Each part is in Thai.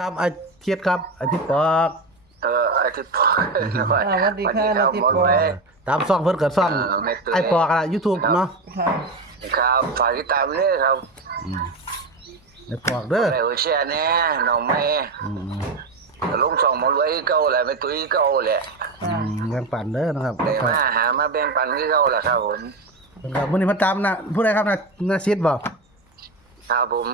ครับอาทิตย์ครับอาทิตย์ปอกอาทิตย์ปอสวัสดีค่ะอาทิตย์ปอ ตามซ่องเพิ่นเกิดซ่องแม่ตุ้ย ไอ้ปอกอะ YouTube เนาะ ค่ะ ครับฝากติดตามเลยครับ ไอ้ปอกเด้อ อะไรหัวเชียแน่น้องแม่ อืม ลุงส่งหมอรวยเก่าแหละแม่ตุ้ยเก่าแหละ แบ่งปันเด้อนะครับ ได้ ครับ มาหามาแบ่งปันคือเก่าแหละครับผม ครับมื้อนี้มาตามนะผู้ใดครับนะชิดบ่ ครับผม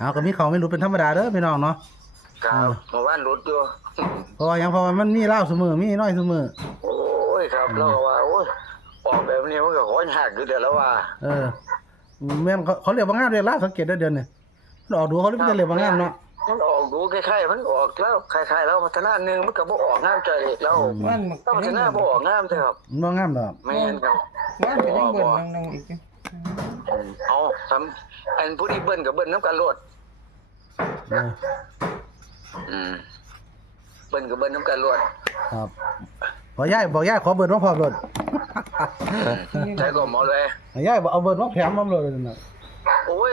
เอาก็มีของไม่รู้เป็นธรรมดาเด้อพี่น้องเนาะ ครับเมื่อวานรถอยู่ เพราะว่ามันมีเหล้าเสมอมีน้อยเสมอ โอ้ยครับแล้วก็ว่าโอ้ยออกแบบนี้มันก็โหยหักอยู่เดี๋ยวแล้วว่า แม่นเขาเรียกว่างามเรียกเหล้าสังเกตได้เดือนนี่มันออกดูเขาเรียกว่างามเนาะ มันออกดูคล้ายๆมันออกแล้วคล้ายๆแล้วพัฒนาหนึงมันก็บ่ออกงามใจแล้ว วัน ต้องพัฒนาบ่ออกงามเถอะครับ มันบ่งามดอก แม่นครับ วันเป็นยังเบิ่นนังอีกอยู่ เอาทำอันผู้ที่เบิ้ลกับเบิ้ลน้ำกันโลด เออ เบิ้ลกับเบิ้ลน้ำกันโลด ครับบอกย่ายขอเบิดมาพร้อมโลด ใช่ก็หมอเลย ย่ายบอกเอาเบิดมาแถมมาเลยนั่นน่ะ โอ้ย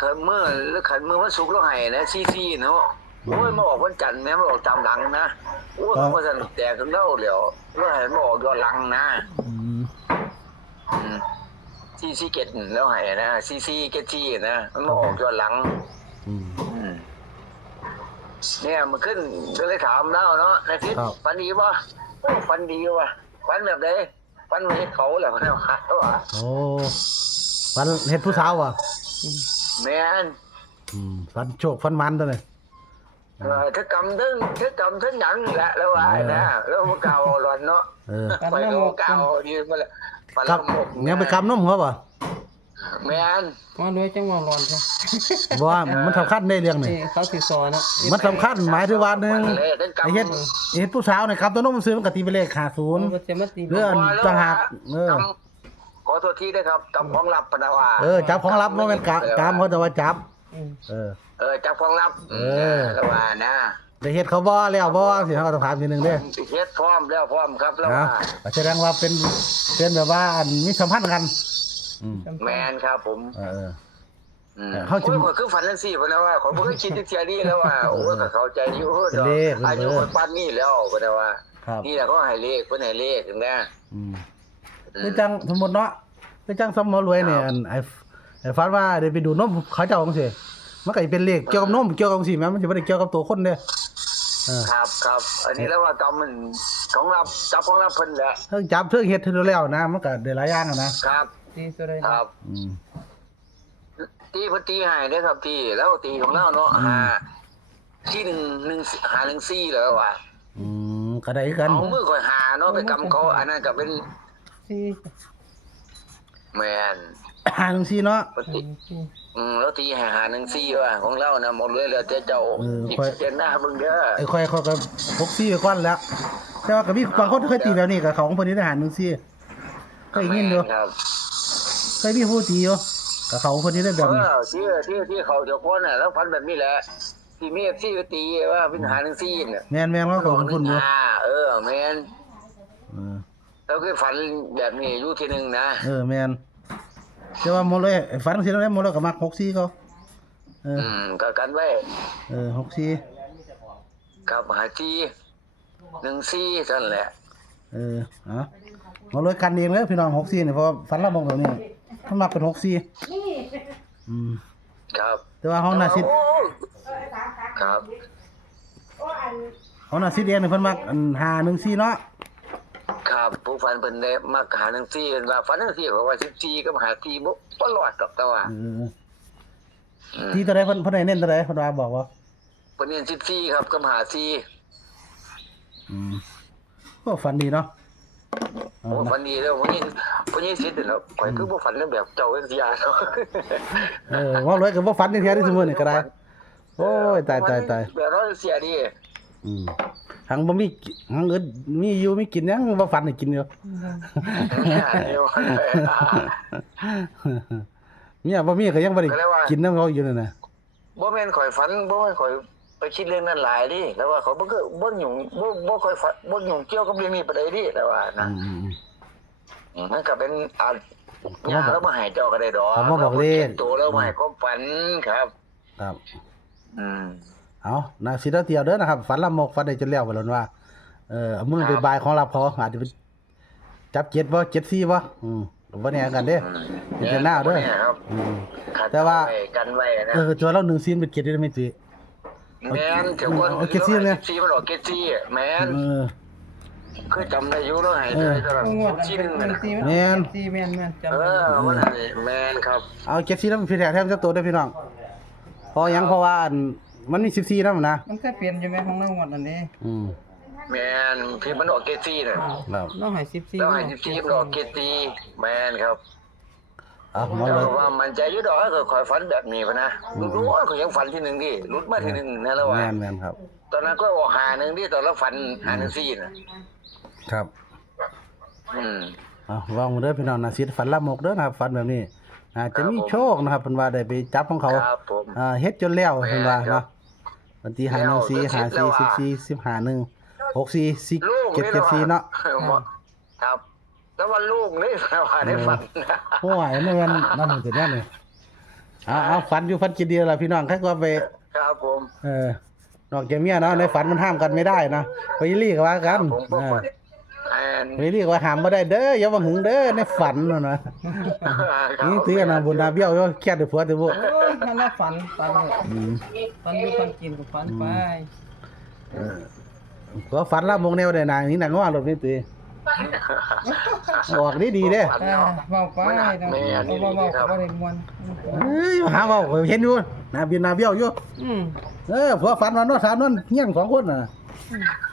ขันมือแล้วขันมือมันสุกแล้วไห้นะซี่เนาะโอ้ยมาออกวันจันทร์แม่มาออกตามหลังนะโอ้ยเขาจะแตกกันเล่าเดี๋ยวว่าให้มาออกย้อนหลังนะซี่เก็ตแล้วไห้นะซี่เก็ตซี่นะมันมาออกย้อนหลังเนี่ยมันขึ้นก็เลยถามแล้วเนาะในทิศฟันดีป่ะฟันดีว่ะฟันแบบไหนฟันไม่ให้เขาแหละฟันว่าโอ้ฟันเฮ็ดผู้สาวอ่ะ แม่น ฟันโชคฟันมันตัวนี้ ถ้ากำทั้งหยังแหละแล้วว่านะแล้วมันเก่าหลอนเนาะ กัน ไป น้ำ โล หมก เก่าดีมาเลยฟัน ครับ ละหมก ยังไปกำนมเขาป่ะ แม่น มาด้วยจังหวะร้อนค่ะ บ่ว่ามันสำคัญในเรื่องนี้ นี่เขาสิสอนนะ มันสำคัญหมายถึงว่าหนึง เลยทั้งกำ ไอ้เฮ็ดผู้สาวนี่ครับตัวน้มมันซื้อมันก็ตีเป็นเลข50 มันจะมาตี เรื่องต่างหากขอโทษทีด้วยครับกำของลับพนาว่า จับของลับบ่แม่นกามเขาแต่ว่าจับจับของลับแล้วว่านะ ได้เฮ็ดเขาบ่แล้วบ่สิเฮาก็ต้องถามทีนึงเด้อ เฮ็ดพร้อมแล้วพร้อมครับแล้วว่า แสดงว่าเป็นแบบว่ามีสัมพันธ์กัน แมนครับผม เขาจะ โอ้ยคือฝันจังซี่พุ่นนะว่าขอยบ่เคยคิดจังซี่นี่แล้วว่าโอ้ยก็เข้าใจอยู่ดอกอายุคนปานนี้แล้วพุ่นนะว่านี่แหละก็ให้เลขเพิ่นให้เลขจังได๋คือจังสมมุติเนาะคือจังสมมุติรวยเนี่ยไอ้ฝันว่าได้ไปดูนมเขาเจ้าจังซี่มันก็สิเป็นเลขเกี่ยวกับนมเกี่ยวกับจังซี่แม่มันสิบ่ได้เกี่ยวกับตัวคนเด้ครับอันนี้แล้วว่ากรรมมันของรับจับของรับเพิ่นแหละ เทิงจับเทิงเฮ็ดเทิงแล้วนะมันก็ได้หลายอย่างนะครับ ตีสุดเลย ครับตีเพิ่นตีให้เด้อครับตีแล้วตีของเราเนาะที่114แล้วว่ะก็ได้คือกันเอามือค่อยหาเนาะไปกำเขาอันนั้นก็เป็น สี่ แม่น 54เนาะ แล้วตีให้114ว่ะของเรานะหมดเลยแล้วแต่เจ้าอีกเจนหน้าเบิ่งเด้อไอ้ค่อยก็64ไปก่อนแล้วแต่ว่าก็มีบางคนเคยตีแบบนี้ก็ของเพิ่นนี่ทหาร14เคยยินอยู่เคยมีผู้ตีอยู่ก็เขาเพิ่นนี่ได้แบบนี้ที่เขาเจ้าคนน่ะแล้วฟันแบบนี้แหละที่มี FC ไปตีว่าเป็น114น่ะ แม่นๆเขาของคุณอยู่แม่นแล้วก็ฝันแบบนี้อยู่ทีนึงนะแม่นแต่ว่าหมดเลยฝันสิแล้วหมดแล้วก็มัก64เขาก็กันไว้64กับ1414ซั่นแหละหมดเลยกันเองเลยพี่น้อง64นี่เพราะฝันเรามองตรงนี้มันมักเป็น64ครับแต่ว่าห้องน่าสิครับห้องน่าสิเองนี่เพิ่นมัก514เนาะครับผู้ฝันเพิ่นได้มัก114เพิ่นว่าฝันจังซี่เพราะว่า14กับ54บ่รอดดอกแต่ว่าที่ตัวใดเพิ่นได้เน้นตัวใดเพิ่นว่าบอกว่าเพิ่นเน้น14ครับกับ54ก็ฝันดีเนาะโอ้ฝันดีแล้ววันนี้สิเนาะข่อยคือบ่ฝันแบบเจ้าจังซี่เนาะว่าเลยก็บ่ฝันจังซี่ที่ซุมื้อนี่ก็ได้โอ้ยตายแบบเราเสียดีหังบ่มีหังอึดมีอยู่มีกินยังบ่ฝันให้กินอยู่เมียบ่มีก็ยังบ่ได้กินนำเขาอยู่นั่นน่ะบ่แม่นข่อยฝันบ่แม่นข่อยไปคิดเรื่องนั้นหลายดิแล้วว่าเขาบ่ยุ่งบ่ค่อยบ่ยุ่งเกี่ยวกับเรื่องนี้ปานใดดิแล้วว่านะมันก็เป็นยาแล้วมาให้เจ้าก็ได้ดอกผมมาบอกเลขตัวแล้วมาให้ความฝันครับ ครับ อืม เอานาสิเตียวเด้อนะครับฝันละมกฝันได้จนแล้วว่าซั่นว่าเอามือไปบายของรับเขาอาจจะไปจับ7บ่74บ่บ่แน่กันเด้พิจารณาเด้อ ครับ อืม ขัด แต่ว่า ไกันไว้นะ ตัวเรา1ซีนเป็น7ได้ไหมติ แมนเดี๋ยวคน เอาเกรดซี่เลย 14มันออกเกรดซี่แมน คือจำได้อยู่แล้วให้ เออ ได้ตลอด งวด ชิ้น มั นึ น ง ซีมัน แม่น ซีแม่นจำ เอ ได้ อมันอันนี้แมนครับ เอา74แล้วมันพี่แท้แท้จักตัวเด้อพี่น้องเพราะหยังเพราะว่าอันมันมี14นำนะ มันเคยเปลี่ยนอยู่ไหมของเรางวดอันนี้ แมนที่มันออกเกรดซี่น่ะ ครับ น้องให้14 แล้วให้14มันออกเกรดซี่แมนครับ หมด แต่ เลย ว่ามันใจอยุดอกก็คอยฝันแบบนี้พะนะรู้ว่าเขายังฝันที่หนึ่งดิรุดมาที่หนึ่งนะแล้วว่า แม่นครับ ตอนนั้นก็ออกหาหนึ่งที่ตอนเราฝันหาหนึ่งซี่น่ะ ครับ อืม วางมือเด้อพี่น้องนะสิฝันละมกเด้อนะครับฝันแบบนี้อาจจะมีโชคนะครับเพิ่นว่าได้ไปจับของเขา ครับผม เฮ็ดจนแล้วเพิ่นว่า ครั เนาะ บ วันที่5 1 4 5 4 14 15 1 6 4 4 ลูก 7 7 4เนาะ ครับแล้ววันลูกนี่ว่าได้ฝันนะ โอ้ยมันนั่นถึงนั่นนี่เอาฝันอยู่ฝันกินดีล่ะพี่น้องใครก็ไป ครับผม นอกจากเมียเนาะในฝันมันห้ามกันไม่ได้นะไปรีก็ว่ากัน ผมก็ฝันแอน ไปรีก็ว่าห้ามบ่ได้เด้ออย่าว่าหึงเด้อในฝันน่ะนะนี่ตื้อนะบุญนาเบี้ยวอยู่เครียดด้วยผัวตัวบ่ โอ้ยมันละฝันเลยฝันอยู่ฝันกินก็ฝันไป ก็ฝันละมงแนวได้นางนี่นางว่ารถนี่ตื้อออกดีๆเด้ ฝัน เออ เนาะ เว้าไปเนาะ แม่น เว้า ดีครับ บ่ได้ม่วน เอ้ยหาเว้าเห็นอยู่นาบินนาเบี้ยวอยู่ อืม ผัวฝันว่านอนสามนอนเฮียง2คนน่ะ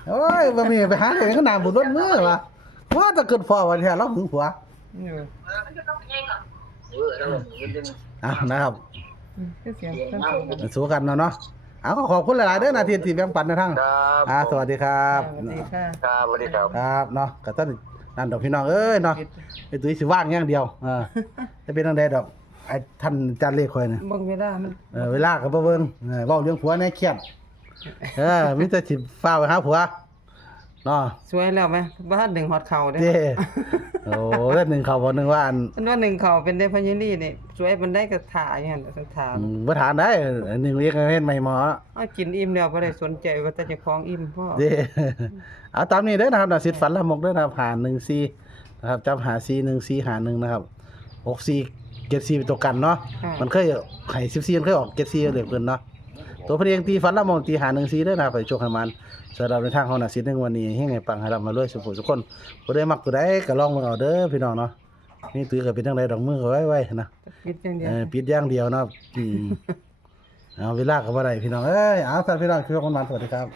โอ้ยบ่มีไปหาเลยก็นาบุญรถมือว่ะว่าถ้าเกิดพ่อว่าแท้เราหึงผัว อยู่ นะครับ คือเสียงเพิ่นส่งกัน สู้กันเนาะเอาก็ขอบคุณหลายๆเด้อนาทีที่แบ่งปันในทาง ครับ สวัสดีครับ สวัสดีค่ะ ครับสวัสดีครับ ครับเนาะก็ต้นนั่นดอกพี่น้องเอ้ยเนาะไอ้ตุ้ยสิว่างอย่างเดียวจะเป็นจังไดดอกไอ้ท่านอาจารย์เลขข่อยน่ะ เบิ่งเวลามัน เวลาก็บ่เบิ่งเว้าเรื่องผัวในเครียดมีแต่สิฟ้าวไปหาผัวเนาะ สวยแล้วไหมบ้านหนึ่งฮอดเข่าเด้ เด้โอ้เรื่องหนึงเขาบ่นึงว่าอัน อันว่าหนึ่งเข่าเป็นได้พญานี่นี่สวยมันได้ก็ถ่ายอย่างนั้นสังถาม บ่ทานได้อันหนึงเรียกเฮ็ดใหม่หมอ เอากินอิ่มแล้วบ่ได้สนใจว่าแต่เจะคล้าของอิ่มพ่อ เด้เอาตามนี้เด้อนะครับน่ะสิทธิ์ฝันละมกเด้อนะครับหา14นะครับจับหา414หา1นะครับ64 74เป็นตัวกันเนาะมันเคยให้14มันเคยออก74เหลือเพิ่นเนาะตัวเพิ่นเองตีฝันละมกตีหา14เด้อนะครับไปโชคให้มันสำหรับในทางของน่ะสิทธิ์ในวันนี้ให้ไงปังให้รับมาเลยสุขทุกคนผู้ใดมักผู้ใดก็ลองเบิ่งเอาเด้อพี่น้องเนาะนี่ตื้อก็เป็นจังไดดอกมือก็ไว้ๆนะ ปิดอย่างเดียว ปิดอย่างเดียวเนาะเอาเวลาก็บ่ได้พี่น้องเอ้ยเอาท่านพี่น้องคือคนมันสวัสดีครับ